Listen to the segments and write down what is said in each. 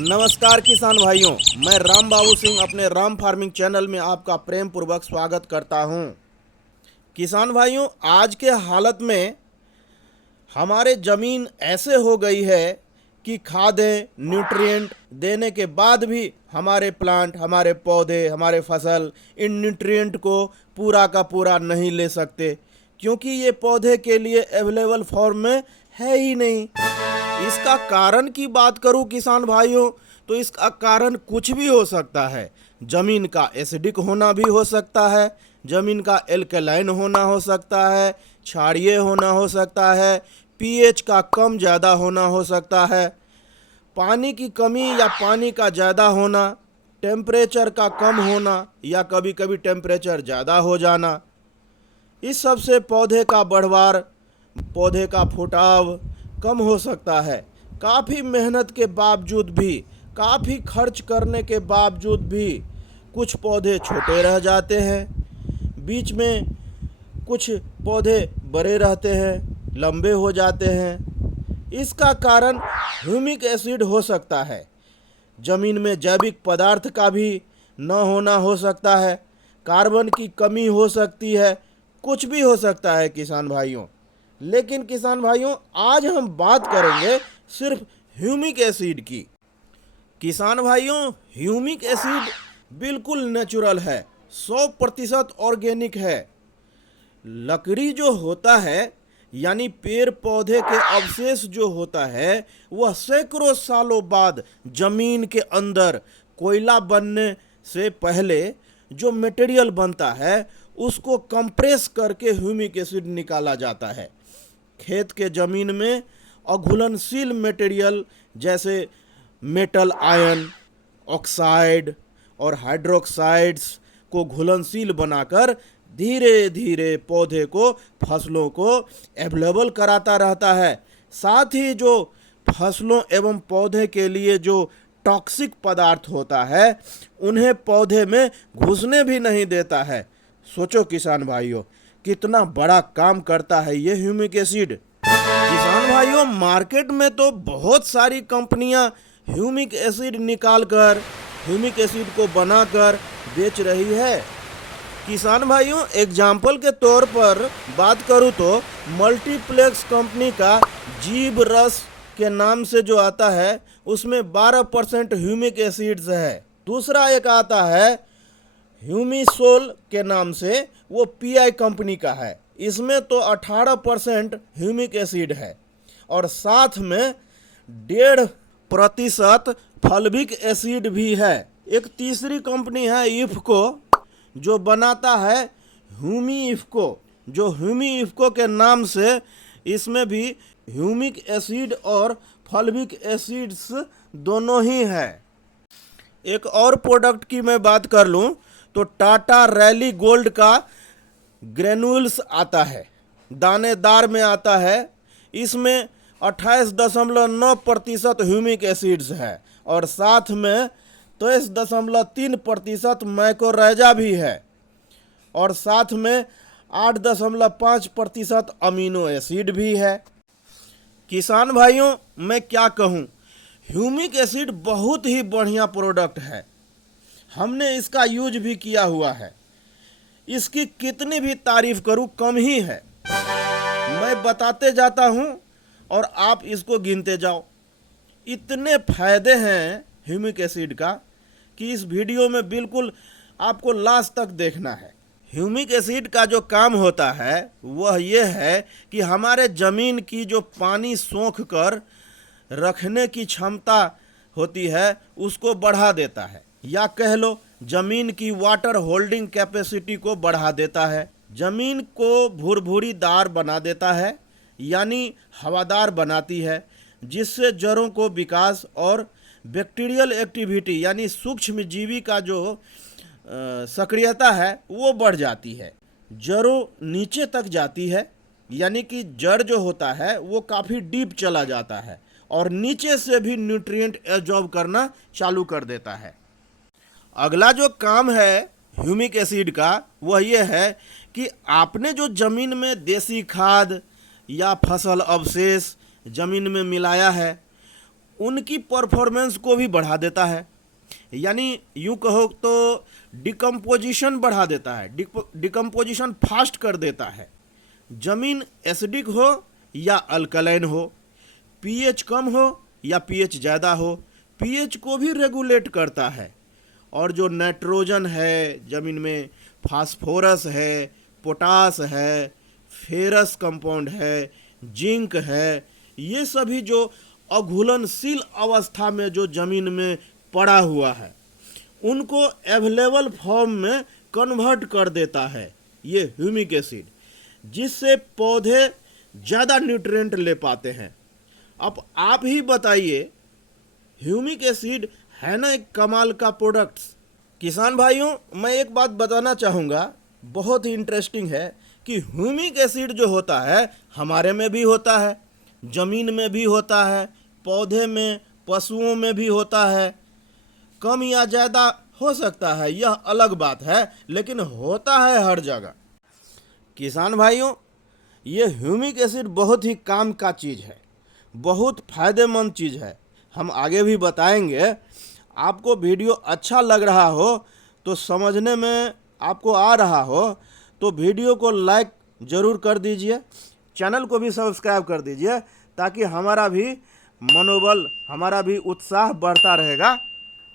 नमस्कार किसान भाइयों, मैं राम बाबू सिंह अपने राम फार्मिंग चैनल में आपका प्रेम पूर्वक स्वागत करता हूं। किसान भाइयों, आज के हालत में हमारे ज़मीन ऐसे हो गई है कि खादें न्यूट्रिएंट देने के बाद भी हमारे प्लांट, हमारे पौधे, हमारे फसल इन न्यूट्रिएंट को पूरा का पूरा नहीं ले सकते, क्योंकि ये पौधे के लिए अवेलेबल फॉर्म में है ही नहीं। इसका कारण की बात करूं किसान भाइयों, तो इसका कारण कुछ भी हो सकता है। ज़मीन का एसिडिक होना भी हो सकता है, ज़मीन का एल्कलाइन होना हो सकता है, क्षारीय होना हो सकता है, पीएच का कम ज़्यादा होना हो सकता है, पानी की कमी या पानी का ज़्यादा होना, टेम्परेचर का कम होना या कभी कभी टेम्परेचर ज़्यादा हो जाना। इस सब से पौधे का बढ़वार, पौधे का फुटाव कम हो सकता है। काफ़ी मेहनत के बावजूद भी, काफ़ी खर्च करने के बावजूद भी कुछ पौधे छोटे रह जाते हैं, बीच में कुछ पौधे बड़े रहते हैं, लंबे हो जाते हैं। इसका कारण ह्यूमिक एसिड हो सकता है, ज़मीन में जैविक पदार्थ का भी न होना हो सकता है, कार्बन की कमी हो सकती है, कुछ भी हो सकता है किसान भाइयों। लेकिन किसान भाइयों, आज हम बात करेंगे सिर्फ ह्यूमिक एसिड की। किसान भाइयों, ह्यूमिक एसिड बिल्कुल नेचुरल है, 100% ऑर्गेनिक है। लकड़ी जो होता है, यानी पेड़ पौधे के अवशेष जो होता है, वह सैकड़ों सालों बाद जमीन के अंदर कोयला बनने से पहले जो मटेरियल बनता है, उसको कंप्रेस करके ह्यूमिक एसिड निकाला जाता है। खेत के ज़मीन में अघुलनशील मटेरियल जैसे मेटल आयन, ऑक्साइड और हाइड्रोक्साइड्स को घुलनशील बनाकर धीरे धीरे पौधे को, फसलों को अवेलेबल कराता रहता है। साथ ही जो फसलों एवं पौधे के लिए जो टॉक्सिक पदार्थ होता है, उन्हें पौधे में घुसने भी नहीं देता है। सोचो किसान भाइयों, कितना बड़ा काम करता है ये ह्यूमिक एसिड। किसान भाइयों, मार्केट में तो बहुत सारी कंपनियां ह्यूमिक एसिड निकालकर, ह्यूमिक एसिड को बनाकर बेच रही है। किसान भाइयों, एग्जाम्पल के तौर पर बात करूं तो मल्टीप्लेक्स कंपनी का जीव रस के नाम से जो आता है, उसमें 12% ह्यूमिक एसिड्स है। दूसरा एक आता है ह्यूमिसोल के नाम से, वो पीआई कंपनी का है, इसमें तो 18% ह्यूमिक एसिड है और साथ में 1.5% फल्विक एसिड भी है। एक तीसरी कंपनी है इफ्को, जो बनाता है ह्यूमी इफ्को, जो ह्यूमी इफ्को के नाम से, इसमें भी ह्यूमिक एसिड और फल्विक एसिड्स दोनों ही है। एक और प्रोडक्ट की मैं बात कर लूँ तो टाटा रैली गोल्ड का ग्रेन्यूल्स आता है, दानेदार में आता है। इसमें 28.9% ह्यूमिक एसिड्स है और साथ में 23.3% मैकोरेजा भी है और साथ में 8.5% अमीनो एसिड भी है। किसान भाइयों, मैं क्या कहूँ, ह्यूमिक एसिड बहुत ही बढ़िया प्रोडक्ट है। हमने इसका यूज भी किया हुआ है। इसकी कितनी भी तारीफ करूं कम ही है। मैं बताते जाता हूं और आप इसको गिनते जाओ। इतने फायदे हैं ह्यूमिक एसिड का कि इस वीडियो में बिल्कुल आपको लास्ट तक देखना है। ह्यूमिक एसिड का जो काम होता है वह यह है कि हमारे ज़मीन की जो पानी सोख कर रखने की क्षमता होती है, उसको बढ़ा देता है, या कह लो ज़मीन की वाटर होल्डिंग कैपेसिटी को बढ़ा देता है। ज़मीन को भुरभुरीदार बना देता है, यानी हवादार बनाती है, जिससे जड़ों को विकास और बैक्टीरियल एक्टिविटी यानी सूक्ष्म जीवी का जो सक्रियता है वो बढ़ जाती है। जड़ों नीचे तक जाती है, यानी कि जड़ जो होता है वो काफ़ी डीप चला जाता है और नीचे से भी न्यूट्रिएंट एब्जॉर्ब करना चालू कर देता है। अगला जो काम है ह्यूमिक एसिड का वह यह है कि आपने जो ज़मीन में देसी खाद या फसल अवशेष ज़मीन में मिलाया है, उनकी परफॉर्मेंस को भी बढ़ा देता है, यानी यूँ कहो तो डिकम्पोजिशन बढ़ा देता है, डिकम्पोजिशन फास्ट कर देता है। ज़मीन एसिडिक हो या अल्कलाइन हो, पीएच कम हो या पीएच ज़्यादा हो, पीएच को भी रेगुलेट करता है। और जो नाइट्रोजन है ज़मीन में, फास्फोरस है, पोटास है, फेरस कंपाउंड है, जिंक है, ये सभी जो अघुलनशील अवस्था में जो ज़मीन में पड़ा हुआ है उनको अवेलेबल फॉर्म में कन्वर्ट कर देता है ये ह्यूमिक एसिड, जिससे पौधे ज़्यादा न्यूट्रिएंट ले पाते हैं। अब आप ही बताइए, ह्यूमिक एसिड है ना एक कमाल का प्रोडक्ट्स। किसान भाइयों, मैं एक बात बताना चाहूँगा, बहुत ही इंटरेस्टिंग है कि ह्यूमिक एसिड जो होता है हमारे में भी होता है, ज़मीन में भी होता है, पौधे में, पशुओं में भी होता है। कम या ज़्यादा हो सकता है, यह अलग बात है, लेकिन होता है हर जगह। किसान भाइयों, ये ह्यूमिक एसिड बहुत ही काम का चीज़ है, बहुत फ़ायदेमंद चीज़ है। हम आगे भी बताएंगे। आपको वीडियो अच्छा लग रहा हो तो, समझने में आपको आ रहा हो तो वीडियो को लाइक ज़रूर कर दीजिए, चैनल को भी सब्सक्राइब कर दीजिए, ताकि हमारा भी मनोबल, हमारा भी उत्साह बढ़ता रहेगा।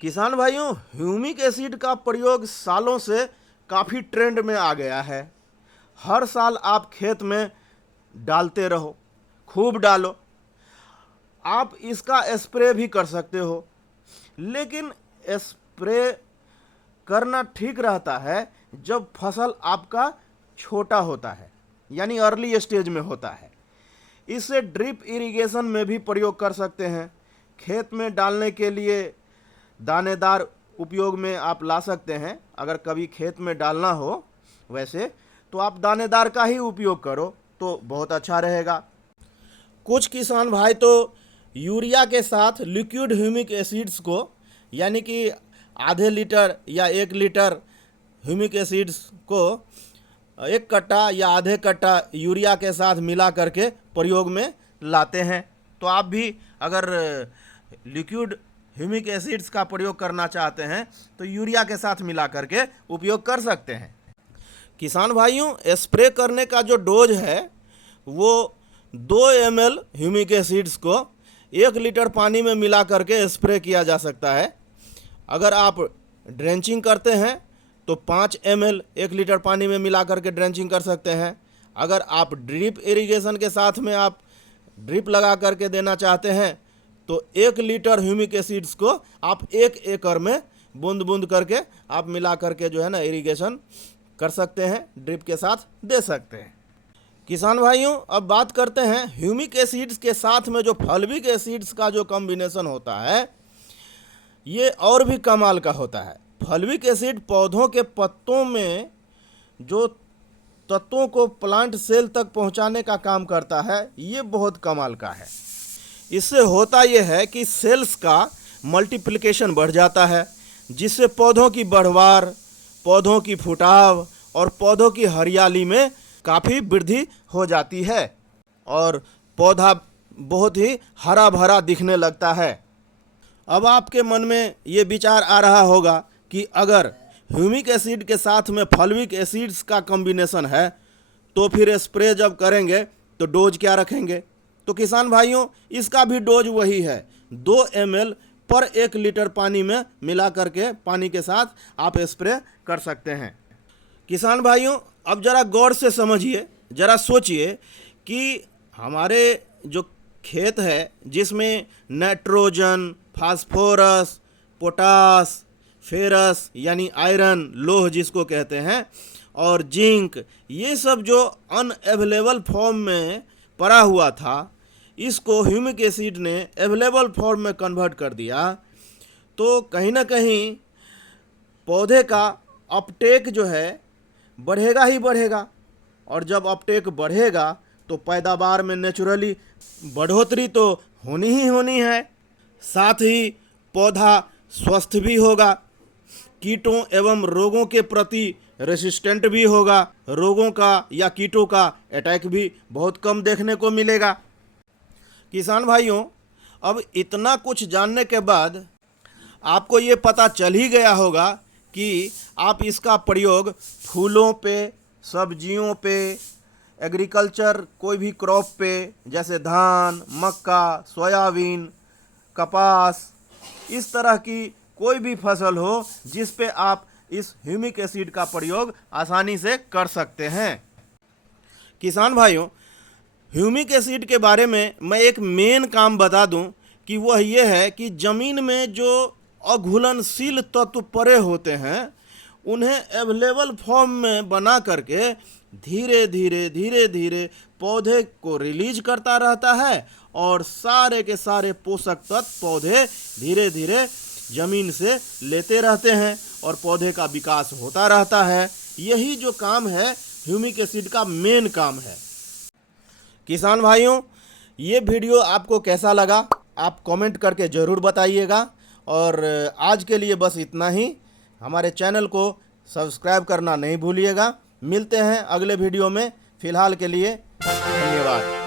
किसान भाइयों, ह्यूमिक एसिड का प्रयोग सालों से काफ़ी ट्रेंड में आ गया है। हर साल आप खेत में डालते रहो, खूब डालो। आप इसका स्प्रे भी कर सकते हो, लेकिन स्प्रे करना ठीक रहता है जब फसल आपका छोटा होता है, यानी अर्ली स्टेज में होता है। इसे ड्रिप इरिगेशन में भी प्रयोग कर सकते हैं। खेत में डालने के लिए दानेदार उपयोग में आप ला सकते हैं। अगर कभी खेत में डालना हो वैसे तो आप दानेदार का ही उपयोग करो तो बहुत अच्छा रहेगा। कुछ किसान भाई तो यूरिया के साथ लिक्विड ह्यूमिक एसिड्स को, यानी कि आधे लीटर या 1 लीटर ह्यूमिक एसिड्स को 1 कट्टा या आधे कट्टा यूरिया के साथ मिला करके प्रयोग में लाते हैं। तो आप भी अगर लिक्विड ह्यूमिक एसिड्स का प्रयोग करना चाहते हैं तो यूरिया के साथ मिला करके उपयोग कर सकते हैं। किसान भाइयों, स्प्रे करने का जो डोज है वो 2 ml ह्यूमिक एसिड्स को 1 लीटर पानी में मिला करके स्प्रे किया जा सकता है। अगर आप ड्रेंचिंग करते हैं तो 5 ml 1 लीटर पानी में मिला करके ड्रेंचिंग कर सकते हैं। अगर आप ड्रिप इरिगेशन के साथ में आप ड्रिप लगा करके देना चाहते हैं तो 1 लीटर ह्यूमिक एसिड्स को आप 1 एकड़ में बूंद बूंद करके आप मिला करके जो है ना इरिगेशन कर सकते हैं, ड्रिप के साथ दे सकते हैं। किसान भाइयों, अब बात करते हैं ह्यूमिक एसिड्स के साथ में जो फल्विक एसिड्स का जो कॉम्बिनेशन होता है, ये और भी कमाल का होता है। फल्विक एसिड पौधों के पत्तों में जो तत्वों को प्लांट सेल तक पहुंचाने का काम करता है, ये बहुत कमाल का है। इससे होता यह है कि सेल्स का मल्टीप्लिकेशन बढ़ जाता है, जिससे पौधों की बढ़वार, पौधों की फुटाव और पौधों की हरियाली में काफ़ी वृद्धि हो जाती है और पौधा बहुत ही हरा भरा दिखने लगता है। अब आपके मन में ये विचार आ रहा होगा कि अगर ह्यूमिक एसिड के साथ में फल्विक एसिड्स का कॉम्बिनेशन है तो फिर स्प्रे जब करेंगे तो डोज क्या रखेंगे। तो किसान भाइयों, इसका भी डोज वही है, 2 ml पर 1 लीटर पानी में मिला करके पानी के साथ आप स्प्रे कर सकते हैं। किसान भाइयों, अब ज़रा गौर से समझिए, ज़रा सोचिए कि हमारे जो खेत है जिसमें नाइट्रोजन, फास्फोरस, पोटास, फेरस यानी आयरन, लोह जिसको कहते हैं, और जिंक, ये सब जो अनअवेलेबल फॉर्म में पड़ा हुआ था, इसको ह्यूमिक एसिड ने अवेलेबल फॉर्म में कन्वर्ट कर दिया। तो कहीं ना कहीं पौधे का अपटेक जो है बढ़ेगा ही बढ़ेगा, और जब अपटेक बढ़ेगा तो पैदावार में नेचुरली बढ़ोतरी तो होनी ही होनी है। साथ ही पौधा स्वस्थ भी होगा, कीटों एवं रोगों के प्रति रेसिस्टेंट भी होगा, रोगों का या कीटों का अटैक भी बहुत कम देखने को मिलेगा। किसान भाइयों, अब इतना कुछ जानने के बाद आपको ये पता चल ही गया होगा कि आप इसका प्रयोग फूलों पे, सब्जियों पे, एग्रीकल्चर कोई भी क्रॉप पे जैसे धान, मक्का, सोयाबीन, कपास, इस तरह की कोई भी फसल हो जिस पे आप इस ह्यूमिक एसिड का प्रयोग आसानी से कर सकते हैं। किसान भाइयों, ह्यूमिक एसिड के बारे में मैं एक मेन काम बता दूं कि वह ये है कि ज़मीन में जो अघुलनशील तत्व पड़े होते हैं उन्हें अवेलेबल फॉर्म में बना करके धीरे धीरे पौधे को रिलीज करता रहता है और सारे के सारे पोषक तत्व पौधे धीरे धीरे ज़मीन से लेते रहते हैं और पौधे का विकास होता रहता है। यही जो काम है ह्यूमिक एसिड का मेन काम है। किसान भाइयों, ये वीडियो आपको कैसा लगा आप कमेंट करके ज़रूर बताइएगा और आज के लिए बस इतना ही। हमारे चैनल को सब्सक्राइब करना नहीं भूलिएगा। मिलते हैं अगले वीडियो में। फ़िलहाल के लिए धन्यवाद।